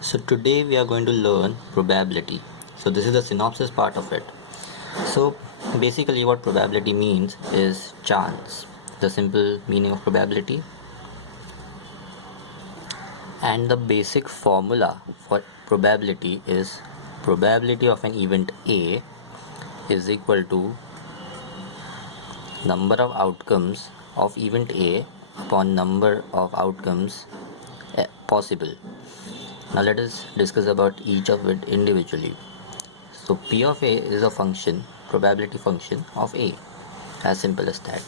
So today we are going to learn probability. So this is the synopsis part of it. So basically what probability means is chance. The simple meaning of probability, and the basic formula for probability is probability of an event A is equal to number of outcomes of event A upon number of outcomes possible. Now let us discuss about each of it individually. So P of A is a function, probability function of A, as simple as that.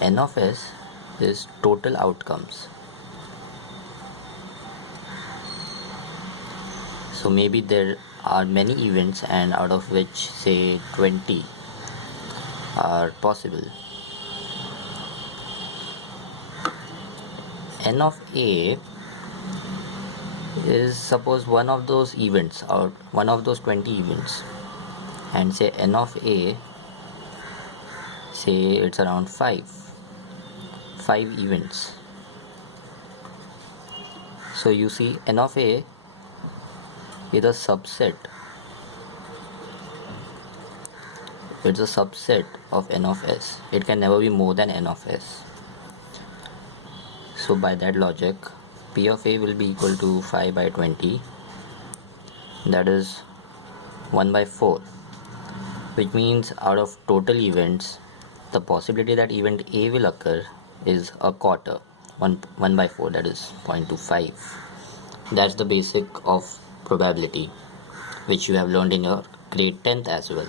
N of S is total outcomes. So maybe there are many events, and out of which say 20 are possible. N of A is suppose one of those events or one of those 20 events, and say N of A, say it's around 5 events. So you see N of A is a subset. It's a subset of N of S. It can never be more than N of S. So by that logic, P of A will be equal to 5 by 20, that is 1 by 4, which means out of total events, the possibility that event A will occur is a quarter, 1 by 4, that is 0.25. That's the basic of probability, which you have learned in your grade 10th as well.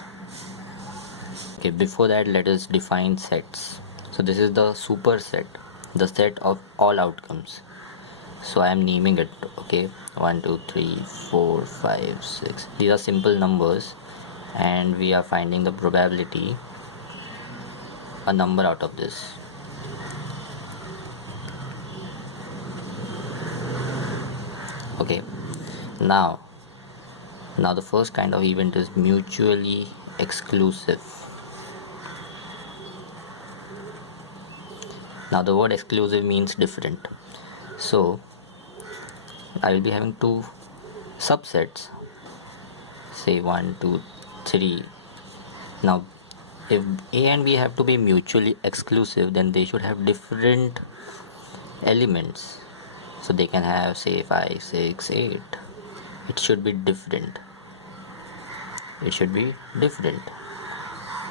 Okay, before that let us define sets. So this is the superset, the set of all outcomes. So I am naming it, okay, 1 2 3 4 5 6. These are simple numbers, and we are finding the probability, a number out of this. Okay, now the first kind of event is mutually exclusive. Now the word exclusive means different. So I will be having two subsets, say 1 2 3. Now if A and B have to be mutually exclusive, then they should have different elements. So they can have say 5 6 8. It should be different.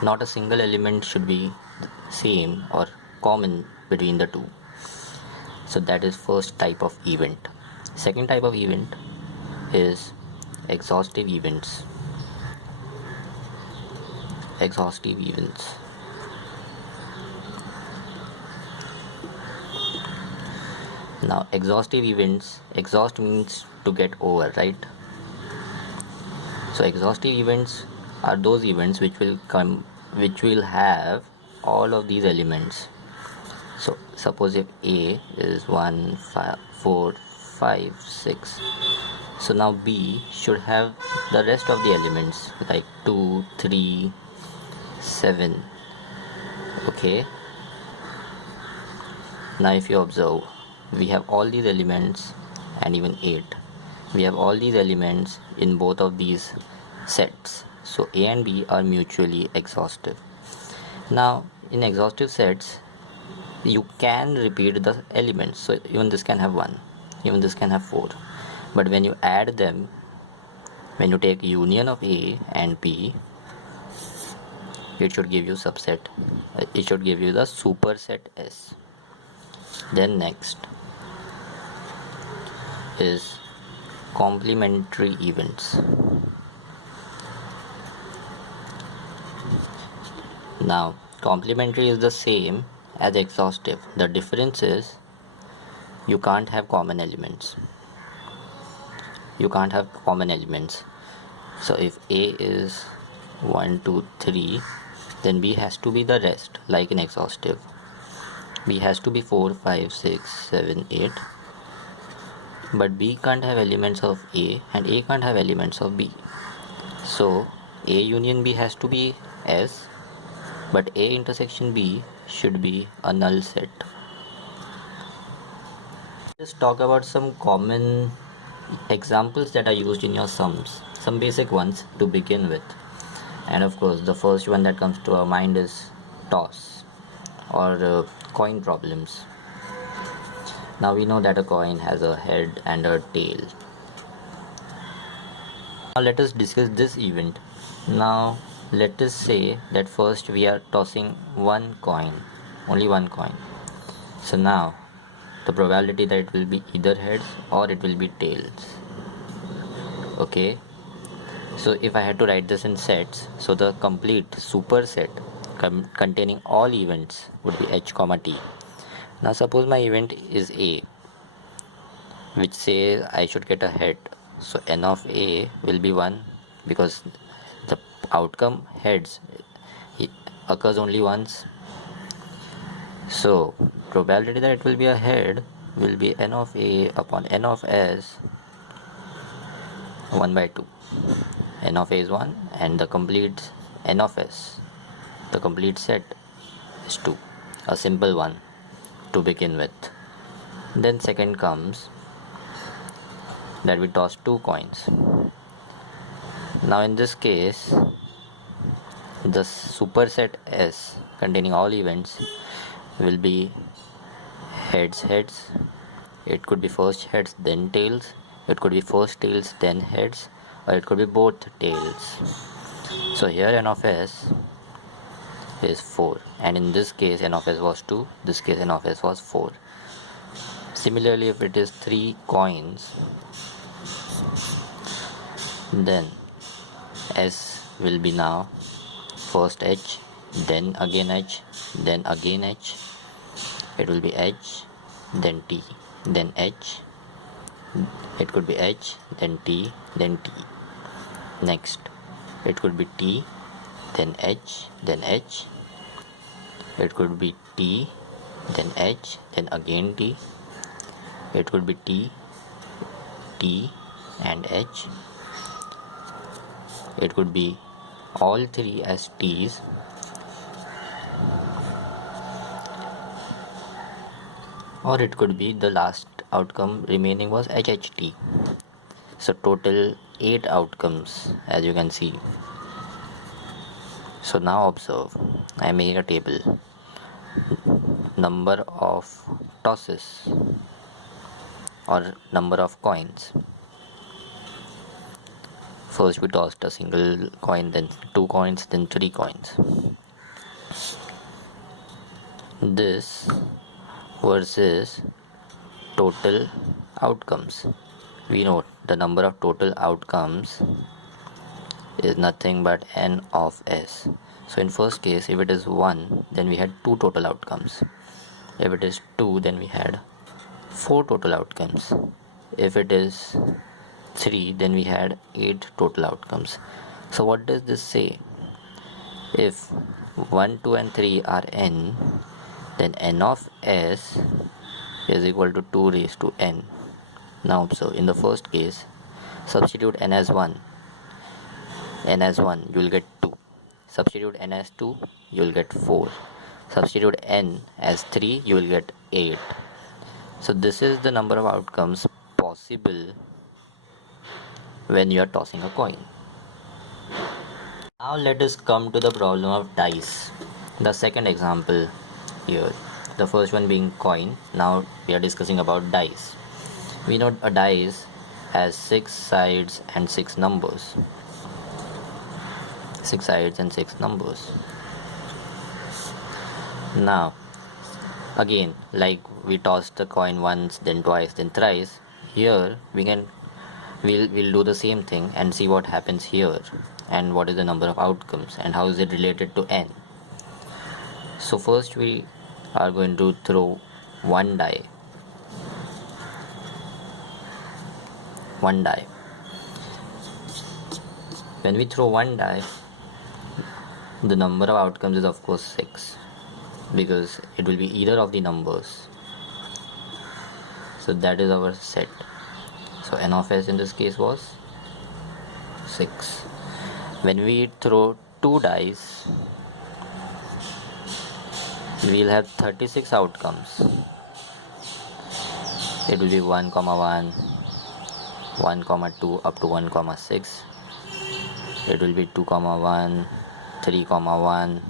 Not a single element should be same or common between the two. So that is first type of event. Second type of event is exhaustive events. Now exhaustive events, exhaust means to get over, right? So exhaustive events are those events which will have all of these elements. So suppose if A is 1 5 4 5 6, so now B should have the rest of the elements like 2 3 7. Okay, now if you observe, we have all these elements, and even 8, we have all these elements in both of these sets. So A and B are mutually exhaustive. Now in exhaustive sets, you can repeat the elements. So even this can have 1, even this can have 4, but when you add them, when you take union of A and B, it should give you subset, it should give you the superset S. Then next is complementary events. Now complementary is the same as exhaustive. The difference is you can't have common elements. So if A is 1 2 3, then B has to be the rest, like in exhaustive. B has to be 4 5 6 7 8, but B can't have elements of A and A can't have elements of B. So A union B has to be S, but A intersection B should be a null set. Let's talk about some common examples that are used in your sums, some basic ones to begin with. And of course, the first one that comes to our mind is toss or coin problems. Now we know that a coin has a head and a tail. Now let us discuss this event. Now let us say that first we are tossing one coin, only one coin. So now the probability that it will be either heads or it will be tails. Okay, so if I had to write this in sets, so the complete superset containing all events would be h comma t. Now suppose my event is a, which says I should get a head, so n of a will be 1 because the outcome heads occurs only once. So probability that it will be a head will be n of a upon n of s 1 by 2. N of a is 1 and the complete n of s, the complete set, is 2, a simple one to begin with. Then second comes that we toss 2 coins. Now in this case, the superset S containing all events will be heads heads. It could be first heads then tails, it could be first tails then heads, or it could be both tails. So here n of s is 4, and in this case n of s was 2, this case n of s was 4. Similarly, if it is 3 coins, then s will be now first h, then again h, then again h. It will be h, then t, then h. It could be h, then t, then t. Next, it could be t, then h, then h. It could be t, then h, then again t. It could be t, t, and h. It could be all three as t's. Or it could be the last outcome remaining was HHT. So total 8 outcomes, as you can see. So now observe, I made a table. Number of tosses or number of coins. First we tossed a single coin, then 2 coins, then 3 coins. This versus total outcomes. We know the number of total outcomes is nothing but n of s. So in first case, if it is 1, then we had 2 total outcomes. If it is 2, then we had 4 total outcomes. If it is 3, then we had 8 total outcomes. So what does this say? If 1, 2 and 3 are n, then n of s is equal to 2 raised to n. Now observe, in the first case, substitute n as 1. N as 1, you will get 2. Substitute n as 2, you will get 4. Substitute n as 3, you will get 8. So this is the number of outcomes possible when you are tossing a coin. Now let us come to the problem of dice. The second example here, the first one being coin. Now we are discussing about dice. We know a dice has 6 sides and 6 numbers. 6 sides and 6 numbers. Now again, like we tossed the coin once, then twice, then thrice, here we'll do the same thing and see what happens here and what is the number of outcomes and how is it related to n. So first we are going to throw one die. When we throw one die, the number of outcomes is of course 6 because it will be either of the numbers. So that is our set. So n of s in this case was 6. When we throw 2 dice, we'll have 36 outcomes. It will be 1, 1, 1 comma 2 up to 1 comma 6. It will be 2 comma 1, 3 comma 1,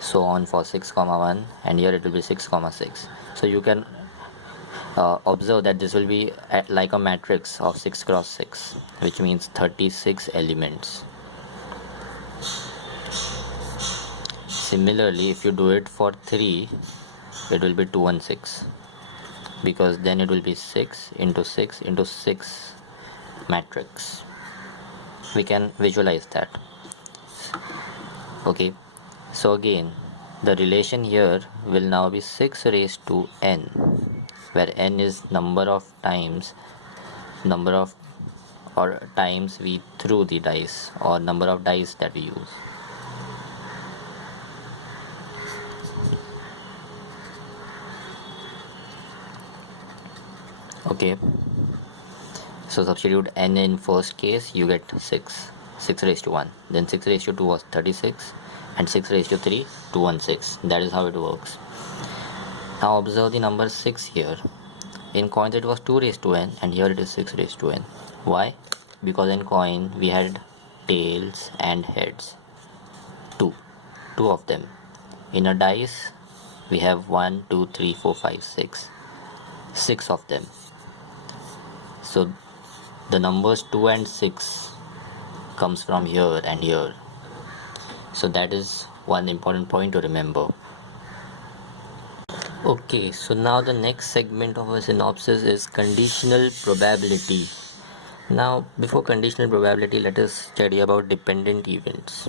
so on for 6 comma 1, and here it will be 6 comma 6. So you can observe that this will be like a matrix of 6 cross 6, which means 36 elements. Similarly, if you do it for 3, it will be 216, because then it will be 6 into 6 into 6 matrix. We can visualize that. Okay, so again, the relation here will now be 6 raised to n, where n is number of times we threw the dice, or number of dice that we use. Okay, so substitute n in first case, you get 6 raised to 1, then 6 raised to 2 was 36, and 6 raised to 3 216. That is how it works. Now observe the number 6 here. In coins it was 2 raised to n, and here it is 6 raised to n. Why? Because in coin we had tails and heads, two of them. In a dice we have 1 2 3 4 5 6 of them. So the numbers 2 and 6 comes from here and here. So that is one important point to remember. Okay, so now the next segment of our synopsis is conditional probability. Now, before conditional probability, let us study about dependent events.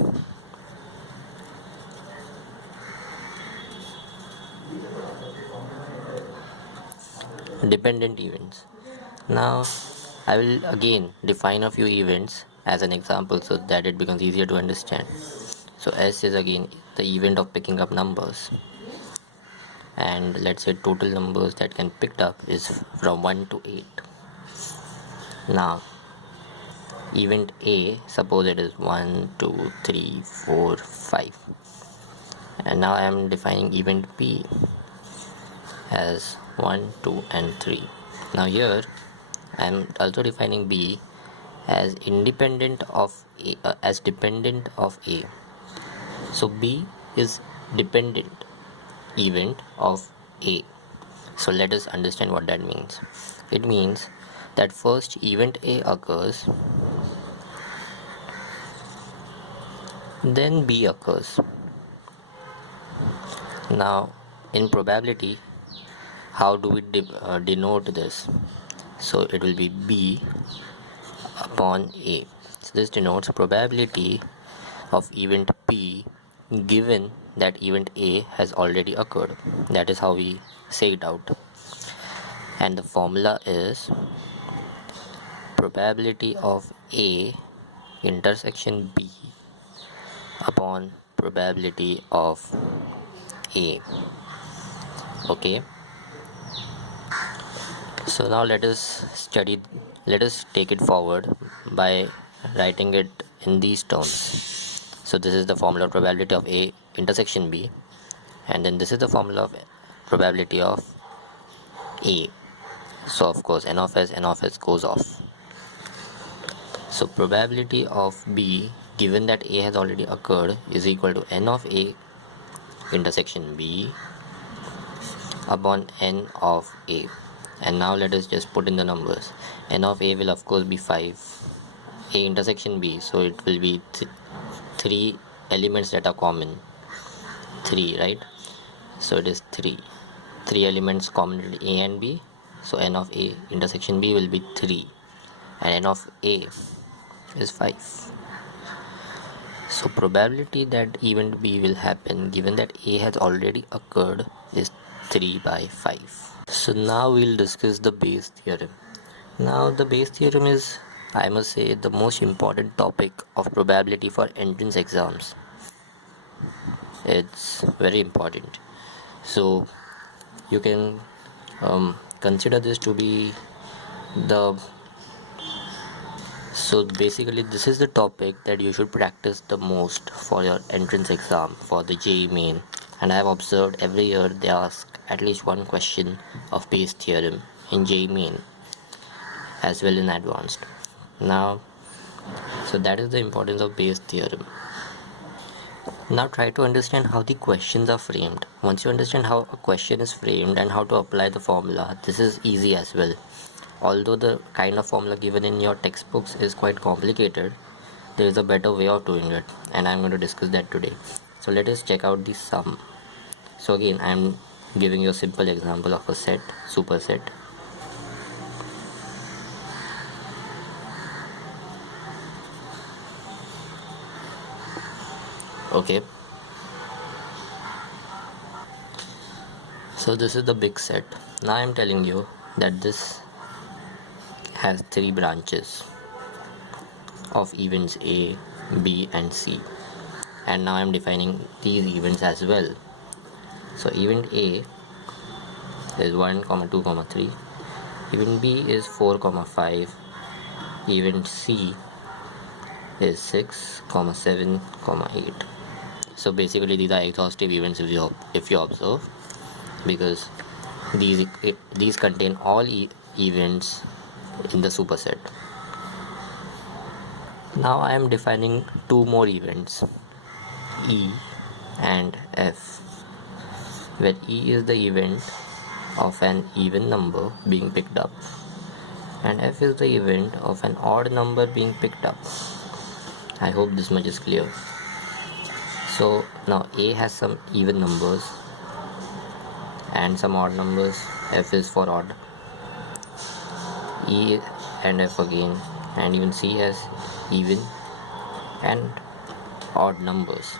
Dependent events. Now, I will again define a few events as an example so that it becomes easier to understand. So S is again the event of picking up numbers, and let's say total numbers that can picked up is from 1 to 8. Now event A, suppose it is 1 2 3 4 5, and now I am defining event B as 1 2 and 3. Now here I am also defining B as independent of A, as dependent of A. So B is dependent event of A. So let us understand what that means. It means that first event A occurs, then B occurs. Now in probability, how do we denote this? So it will be B upon A. So this denotes probability of event P given that event A has already occurred. That is how we say it out. And the formula is probability of A intersection B upon probability of A. Okay, so now let us take it forward by writing it in these terms. So this is the formula of probability of A intersection B, and then this is the formula of probability of A. So of course n of s goes off. So probability of B given that A has already occurred is equal to n of A intersection B upon n of A. And now let us just put in the numbers. N of A will of course be 5, A intersection B, so it will be 3 elements that are common, 3, right? So it is 3 elements common to A and B, so n of A intersection B will be 3, and n of A is 5. So probability that event B will happen given that A has already occurred is 3 by 5. So now we'll discuss the Bayes theorem. Now the Bayes theorem is, I must say, the most important topic of probability for entrance exams. It's very important. So you can consider this to be so basically this is the topic that you should practice the most for your entrance exam for the JEE main. And I have observed every year they ask at least one question of Bayes theorem in JEE main. as well in advanced. Now, so that is the importance of Bayes theorem. Now try to understand how the questions are framed. Once you understand how a question is framed and how to apply the formula, this is easy as well. Although the kind of formula given in your textbooks is quite complicated, there is a better way of doing it, and I'm going to discuss that today. So let us check out the sum. So again, I'm giving you a simple example of a set, superset. Okay, so this is the big set. Now I'm telling you that this has three branches of events A, B and C, and now I'm defining these events as well. So event A is 1, 2, 3, event B is 4, 5, event C is 6, 7, 8. So basically these are exhaustive events if you observe, because these contain all events in the superset. Now I am defining two more events, E and F, where E is the event of an even number being picked up and F is the event of an odd number being picked up. I hope this much is clear. So now A has some even numbers and some odd numbers. F is for odd. E and F again, and even C has even and odd numbers.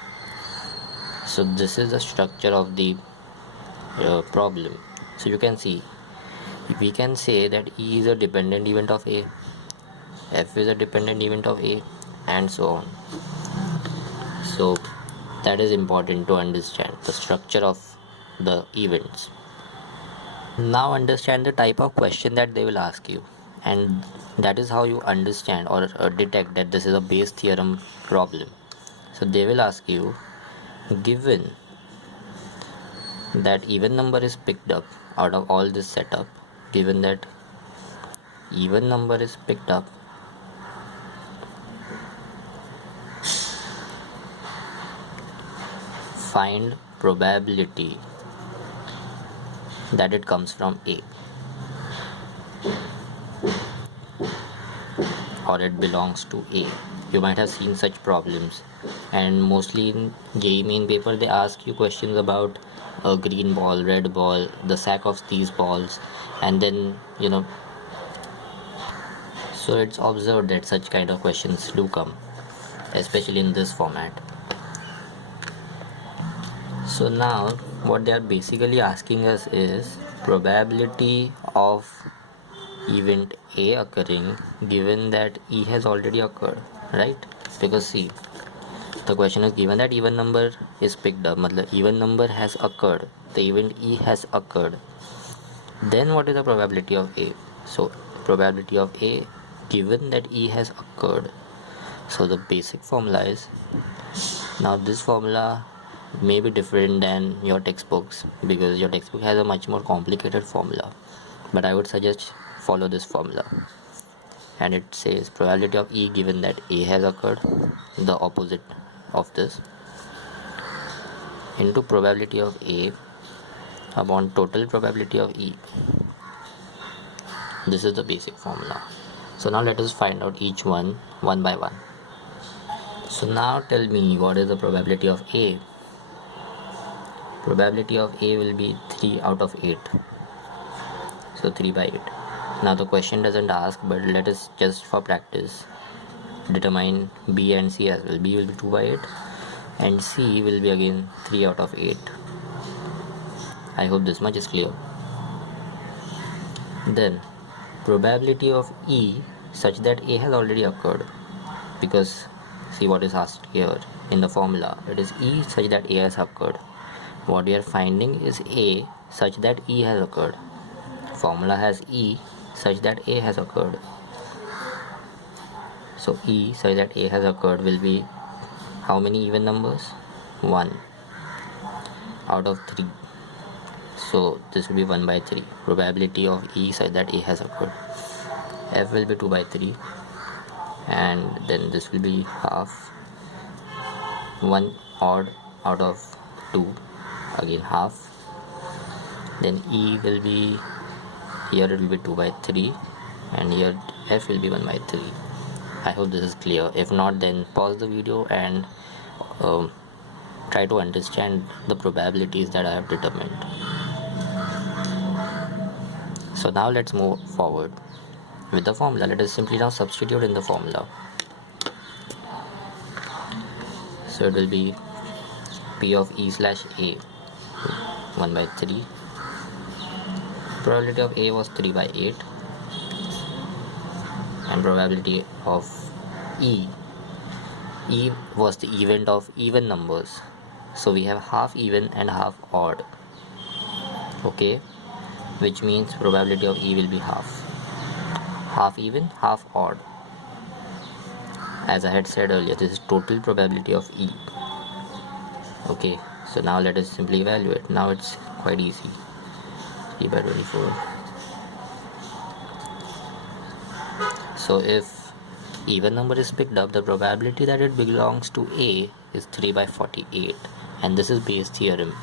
So this is the structure of the problem. So you can see, we can say that E is a dependent event of A, F is a dependent event of A, and so on. So that is important to understand the structure of the events. Now understand the type of question that they will ask you, and that is how you understand or detect that this is a Bayes theorem problem. So they will ask you, given that even number is picked up out of all this setup, given that even number is picked up, find probability that it comes from A or it belongs to A. You might have seen such problems, and mostly in JEE main paper they ask you questions about a green ball, red ball, the sack of these balls, and then so it's observed that such kind of questions do come, especially in this format. So now what they are basically asking us is probability of event A occurring given that E has already occurred, right? Because see, the question is given that even number is picked up, even number has occurred, the event E has occurred, then what is the probability of A? So probability of A given that E has occurred. So the basic formula is, now this formula may be different than your textbooks because your textbook has a much more complicated formula, but I would suggest follow this formula, and it says probability of E given that A has occurred, the opposite of this, into probability of A upon total probability of E. This is the basic formula. So now let us find out each one by one. So now tell me, what is the probability of A? Probability of A will be 3 out of 8. So 3 by 8. Now the question doesn't ask, but let us just for practice determine B and C as well. B will be 2 by 8 and C will be again 3 out of 8. I hope this much is clear. Then probability of E such that A has already occurred, because see what is asked here in the formula, it is E such that A has occurred. What we are finding is A such that E has occurred. Formula has E such that A has occurred. So E such that A has occurred will be how many even numbers? 1 out of 3. So this will be 1 by 3. Probability of E such that A has occurred. f will be 2 by 3, and then this will be half, 1 odd out of 2, again half, then e will be, here it will be 2 by 3, and here f will be 1 by 3. I hope this is clear. If not, then pause the video and try to understand the probabilities that I have determined. So now let's move forward with the formula. Let us simply now substitute in the formula. So it will be p of e slash a 1 by 3. Probability of a was 3 by 8, and probability of e was the event of even numbers, so we have half even and half odd. Okay, which means probability of e will be half even, half odd. As I had said earlier, this is total probability of e. Okay, so now let us simply evaluate. Now it's quite easy. 3 by 24. So if even number is picked up, the probability that it belongs to a is 3 by 48, and this is Bayes' theorem.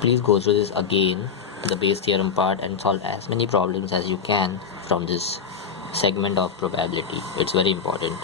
Please go through this again, the Bayes' theorem part, and solve as many problems as you can from this segment of probability. It's very important.